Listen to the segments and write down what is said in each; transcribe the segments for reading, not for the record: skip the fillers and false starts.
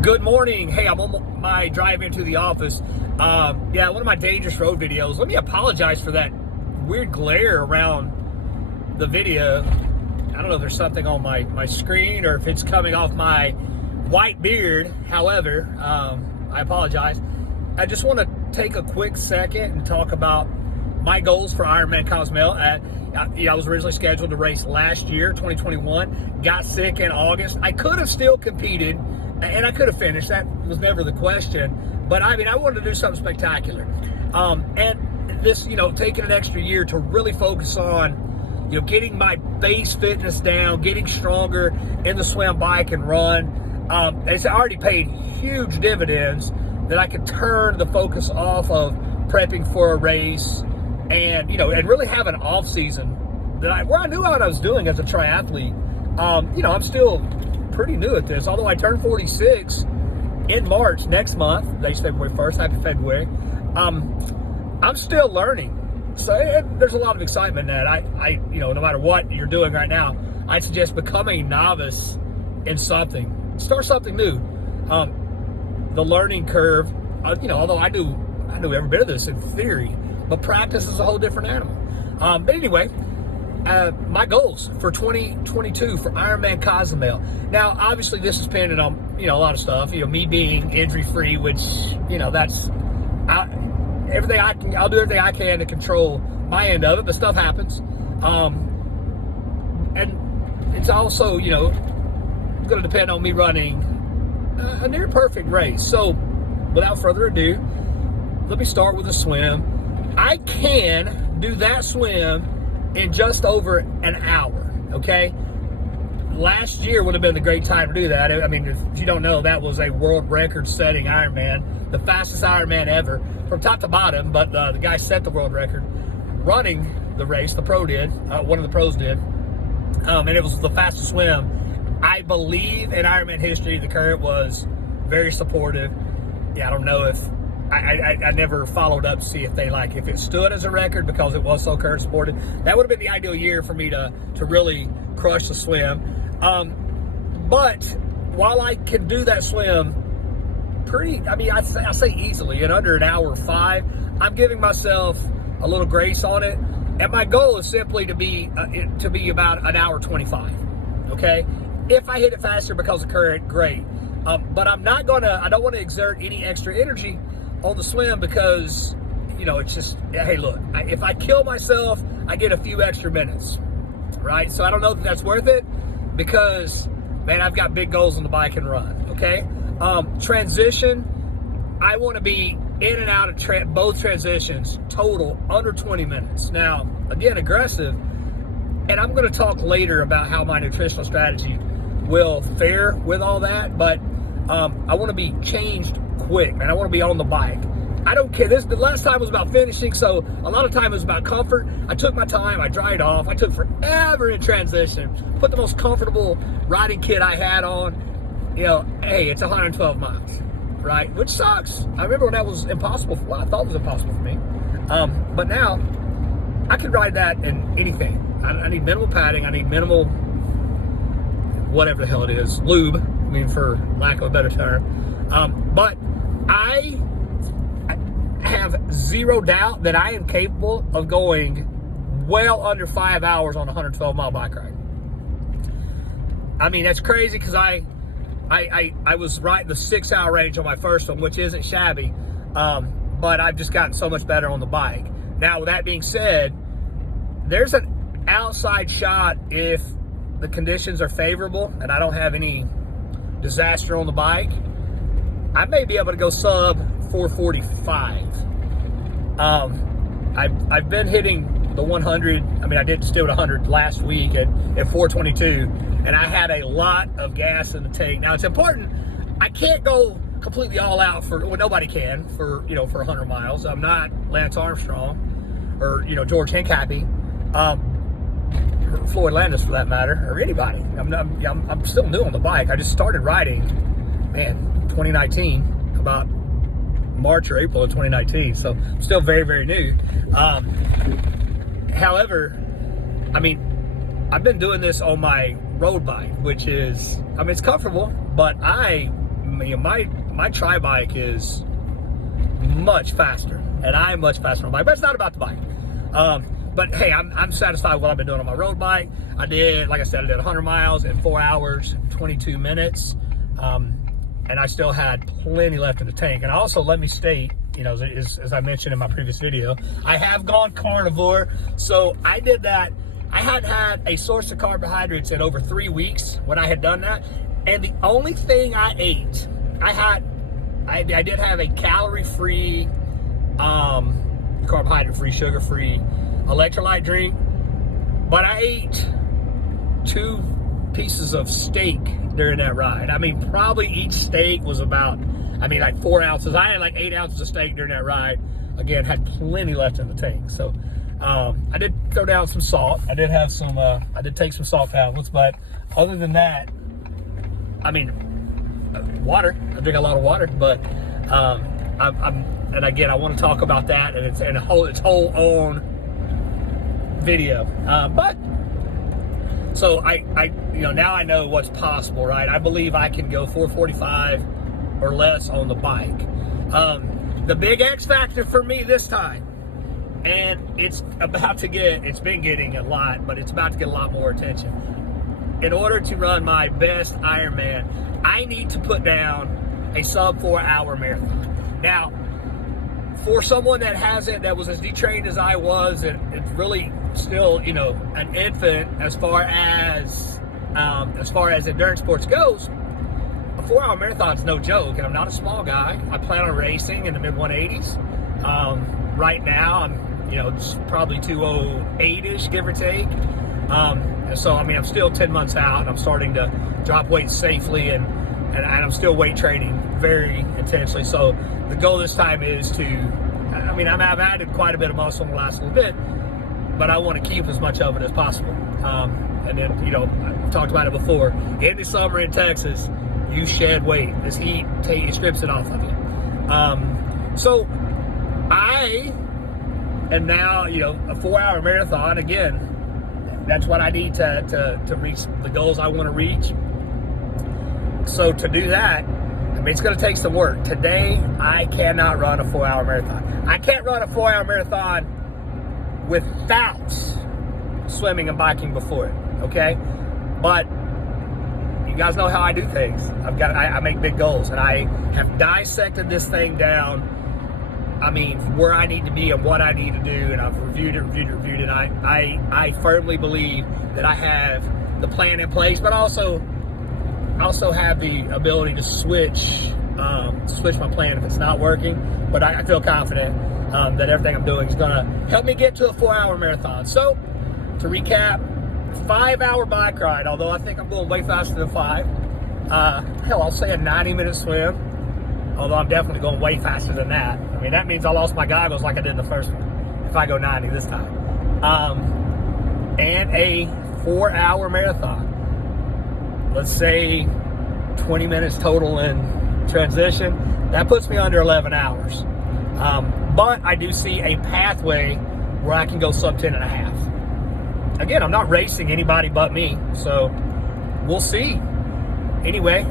Good morning. Hey, I'm on my drive into the office. One of my dangerous road videos. Let me apologize for that weird glare around the video. I don't know if there's something on my screen or if it's coming off my white beard. However, I apologize. I just want to take a quick second and talk about my goals for Ironman Cozumel. I was originally scheduled to race last year, 2021. Got sick in August. I could have still competed, and I could have finished. That was never the question. But I wanted to do something spectacular. And this, taking an extra year to really focus on, getting my base fitness down, getting stronger in the swim, bike, and run. It's already paid huge dividends that I could turn the focus off of prepping for a race and really have an off season where I knew what I was doing as a triathlete. I'm still pretty new at this, although I turn 46 in March next month. Today's February 1st. Happy February. I'm still learning. So there's a lot of excitement in that. I no matter what you're doing right now, I suggest becoming a novice in something. Start something new. The learning curve, although I knew every bit of this in theory, but practice is a whole different animal. But anyway, my goals for 2022 for Ironman Cozumel. Now, obviously, this is dependent on a lot of stuff. Me being injury free, which that's everything I can. I'll do everything I can to control my end of it, but stuff happens. And it's also going to depend on me running a near perfect race. So, without further ado, let me start with a swim. I can do that swim in just over an hour, okay? Last year would have been the great time to do that. I mean, if you don't know, that was a world record-setting Ironman, the fastest Ironman ever, from top to bottom, but the guy set the world record running the race. The pro did. One of the pros did. And it was the fastest swim, I believe, in Ironman history. The current was very supportive. Yeah, I don't know if I never followed up to see if if it stood as a record because it was so current supported. That would have been the ideal year for me to really crush the swim. But while I can do that swim I say easily in under an hour 5, I'm giving myself a little grace on it. And my goal is simply to be about an hour 25. Okay. If I hit it faster because of current, great. But I don't want to exert any extra energy on the swim because, it's just, hey, look, if I kill myself, I get a few extra minutes, right? So I don't know if that's worth it because, man, I've got big goals on the bike and run, okay? Transition, I want to be in and out of both transitions, total under 20 minutes. Now, again, aggressive, and I'm going to talk later about how my nutritional strategy will fare with all that, but I want to be changed quick, and I want to be on the bike. I don't care. The last time was about finishing, so a lot of time was about comfort. I took my time. I dried off. I took forever in transition. Put the most comfortable riding kit I had on. Hey, it's 112 miles, right? Which sucks. I remember when that was impossible. Well, I thought it was impossible for me. But now, I can ride that in anything. I need minimal padding. I need minimal, whatever the hell it is, lube. For lack of a better term. But I have zero doubt that I am capable of going well under 5 hours on a 112-mile bike ride. I mean, that's crazy because I was right in the 6-hour range on my first one, which isn't shabby. But I've just gotten so much better on the bike. Now, with that being said, there's an outside shot if the conditions are favorable and I don't have any disaster on the bike, I may be able to go sub 445. I've been hitting the 100. I did still 100 last week at 422, and I had a lot of gas in the tank. Now it's important. I can't go completely all out nobody can for 100 miles. I'm not Lance Armstrong or George Hincapie. Floyd Landis for that matter, or anybody. I'm still new on the bike. I just started riding, 2019, about March or April of 2019. So I'm still very, very new. However, I've been doing this on my road bike, which is, it's comfortable, but I my tri bike is much faster, and I'm much faster on my bike. But it's not about the bike. But hey, I'm satisfied with what I've been doing on my road bike. I did, like I said, I did 100 miles in 4 hours, 22 minutes. And I still had plenty left in the tank. And also, let me state, you know, as I mentioned in my previous video, I have gone carnivore. So I did that. I hadn't had a source of carbohydrates in over 3 weeks when I had done that. And the only thing I ate, I did have a calorie-free, carbohydrate-free, sugar-free electrolyte drink. But I ate 2 pieces of steak during that ride. I mean, probably each steak was about, like 4 ounces. I had like 8 ounces of steak during that ride. Again, had plenty left in the tank. So I did throw down some salt. I did have some, I did take some salt tablets, but other than that, water. I drink a lot of water, but and again, I want to talk about that and its whole own video. But so now I know what's possible, right? I believe I can go 445 or less on the bike. The big X factor for me this time, and it's been getting a lot, but it's about to get a lot more attention. In order to run my best Ironman, I need to put down a sub 4 hour marathon. Now, for someone that was as detrained as I was, and it's really still, an infant as far as endurance sports goes, a 4 hour marathon is no joke, and I'm not a small guy. I plan on racing in the mid 180s. Right now, I'm, it's probably 208-ish, give or take. So, I'm still 10 months out, and I'm starting to drop weight safely, and I'm still weight training very intensely. So the goal this time is to, I've added quite a bit of muscle in the last little bit, but I want to keep as much of it as possible. And then, I've talked about it before. In the summer in Texas, you shed weight. This heat strips it off of you. So I am now, a 4 hour marathon. Again, that's what I need to reach the goals I want to reach. So to do that, it's going to take some work. Today, I cannot run a 4 hour marathon. I can't run a 4 hour marathon without swimming and biking before it, okay? But you guys know how I do things. I make big goals, and I have dissected this thing down. Where I need to be and what I need to do, and I've reviewed it. And I firmly believe that I have the plan in place, but also have the ability to switch my plan if it's not working. But I feel confident that everything I'm doing is going to help me get to a 4 hour marathon. So to recap, 5 hour bike ride, although I think I'm going way faster than 5. Hell, I'll say a 90-minute swim, although I'm definitely going way faster than that. That means I lost my goggles like I did in the first one, if I go 90 this time. And a 4 hour marathon. Let's say 20 minutes total in transition. That puts me under 11 hours. But I do see a pathway where I can go sub 10 and a half. Again, I'm not racing anybody but me, so we'll see. Anyway,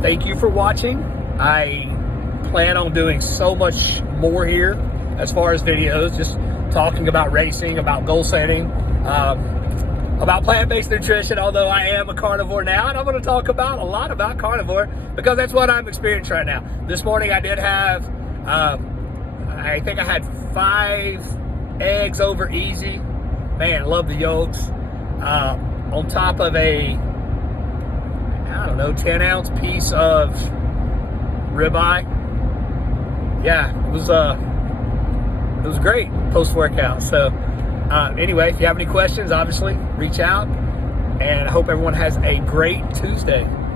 thank you for watching. I plan on doing so much more here as far as videos, just talking about racing, about goal setting, about plant-based nutrition, although I am a carnivore now, and I'm going to talk a lot about carnivore because that's what I'm experiencing right now. This morning I did have, I think I had 5 eggs over easy. Man, I love the yolks. On top of a, 10-ounce piece of ribeye. Yeah, it was great post-workout. So anyway, if you have any questions, obviously reach out, and I hope everyone has a great Tuesday.